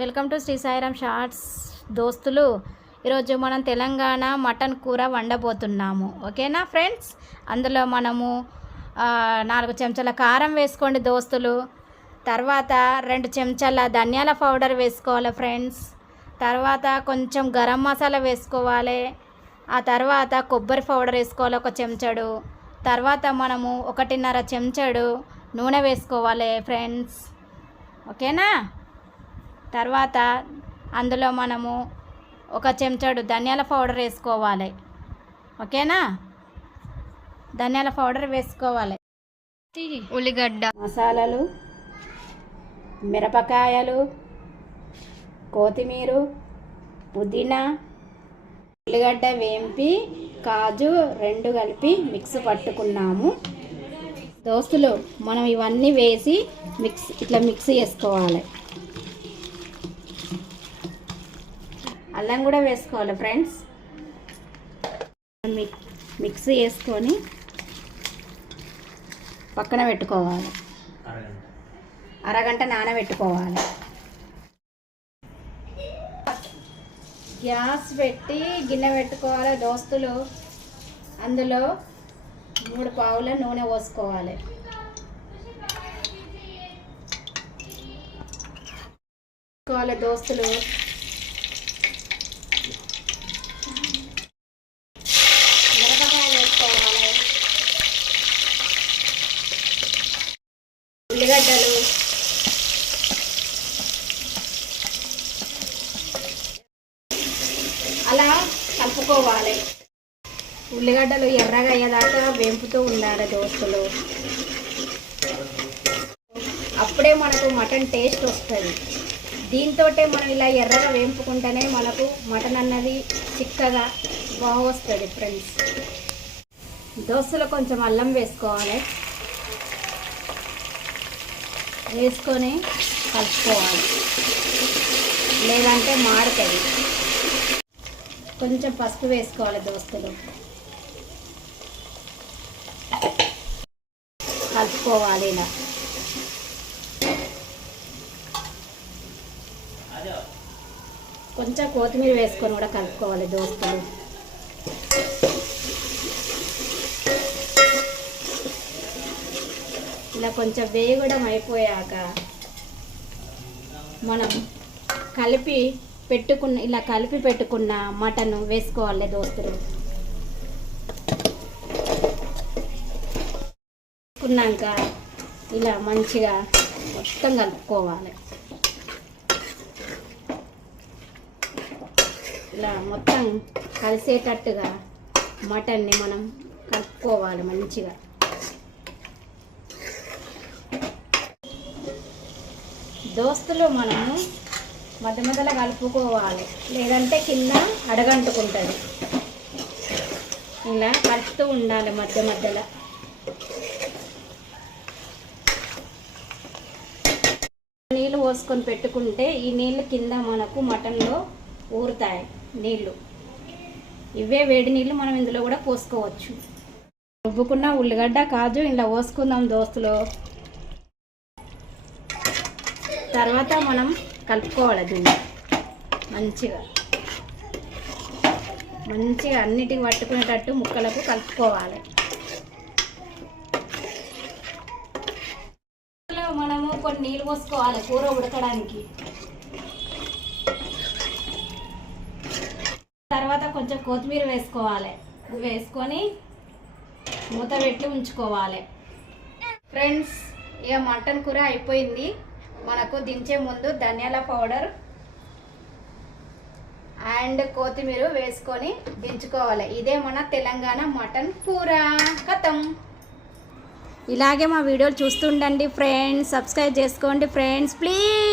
Welcome to Shri Sairam shorts దోస్తులు. ఈరోజు మనం తెలంగాణ మటన్ కూర వండబోతున్నాము. ఓకేనా ఫ్రెండ్స్? అందులో మనము 4 చెంచాల కారం వేసుకోండి దోస్తులు. తర్వాత 2 చెంచాల ధనియాల పౌడర్ వేసుకోవాలి ఫ్రెండ్స్. తర్వాత కొంచెం గరం మసాలా వేసుకోవాలి. ఆ తర్వాత కొబ్బరి పౌడర్ వేసుకోవాలి 1 చెంచాడు. తర్వాత మనము 1.5 చెంచాడు నూనె వేసుకోవాలి ఫ్రెండ్స్. ఓకేనా? తర్వాత అందులో మనము 1 చెంచాడు ధనియాల పౌడర్ వేసుకోవాలి. ఓకేనా? ధనియాల పౌడర్ వేసుకోవాలి. ఉల్లిగడ్డ, మసాలాలు, మిరపకాయలు, కొత్తిమీర, పుదీనా, ఉల్లిగడ్డ వేంపి కాజు 2 కలిపి మిక్స్ పట్టుకున్నాము దోస్తులు. మనం ఇవన్నీ వేసి ఇట్లా మిక్స్ చేసుకోవాలి. అల్లం కూడా వేసుకోవాలి ఫ్రెండ్స్. మిక్స్ చేసుకొని పక్కన పెట్టుకోవాలి. అరగంట నానబెట్టుకోవాలి. గ్యాస్ పెట్టి గిన్నె పెట్టుకోవాలి దోస్తులు. అందులో 3 పావుల నూనె పోసుకోవాలి. దోస్తులు మిరపకాయలు వేసుకోవాలి. ఉల్లిగడ్డలు, అలా కలుపుకోవాలి. ఉల్లిగడ్డలు ఎర్రగా అయ్యేదాకా వేంపుతూ ఉండాలి దోస్తులు. అప్పుడే మనకు మటన్ టేస్ట్ వస్తుంది. దీంతో మనం ఇలా ఎర్రగా వేంపుకుంటేనే మనకు మటన్ అన్నది చిక్కగా బాగా వస్తుంది ఫ్రెండ్స్. దోస్తులు కొంచెం అల్లం వేసుకోవాలి. వేసుకొని కలుపుకోవాలి, లేదంటే మాడుతుంది. కొంచెం పసుపు వేసుకోవాలి దోస్తులు. కలుపుకోవాలి ఇలా. కొంచెం కొత్తిమీర వేసుకొని కూడా కలుపుకోవాలి దోస్తులు. ఇలా కొంచెం వేగడం అయిపోయాక మనం కలిపి పెట్టుకున్న మటన్ వేసుకోవాలి దోస్తులు. వేసుకున్నాక ఇలా మంచిగా మొత్తం కలుపుకోవాలి. ఇలా మొత్తం కలిసేటట్టుగా మటన్ని మనం కలుపుకోవాలి మంచిగా. దోస్తులు మనము మధ్యలో కలుపుకోవాలి, లేదంటే కింద అడగంటుకుంటుంది. ఇలా కలుపుతూ ఉండాలి మధ్యలో. నీళ్ళు పోసుకొని పెట్టుకుంటే ఈ నీళ్ళు కింద మనకు మటన్లో ఊరుతాయి నీళ్ళు. ఇవే వేడి నీళ్ళు మనం ఇందులో కూడా పోసుకోవచ్చు. రుబ్బుకున్న ఉల్లిగడ్డ కాజు ఇలా పోసుకుందాం దోస్తులు. తర్వాత మనం కలుపుకోవాలి దీన్ని మంచిగా అన్నిటికి పట్టుకునేటట్టు ముక్కలకు కలుపుకోవాలి. మనము కొన్ని నీళ్ళు పోసుకోవాలి కూర ఉడకడానికి. తర్వాత కొంచెం కొత్తిమీర వేసుకోవాలి. వేసుకొని మూత పెట్టి ఉంచుకోవాలి ఫ్రెండ్స్. ఇక మటన్ కూర అయిపోయింది. మనకు దించే ముందు ధనియాల పౌడర్ అండ్ కొత్తిమీర వేసుకొని దించుకోవాలి. ఇదే మన తెలంగాణ మటన్ కూర ఖతం. ఇలాగే మా వీడియోలు చూస్తుండండి ఫ్రెండ్స్. సబ్స్క్రైబ్ చేసుకోండి ఫ్రెండ్స్ ప్లీజ్.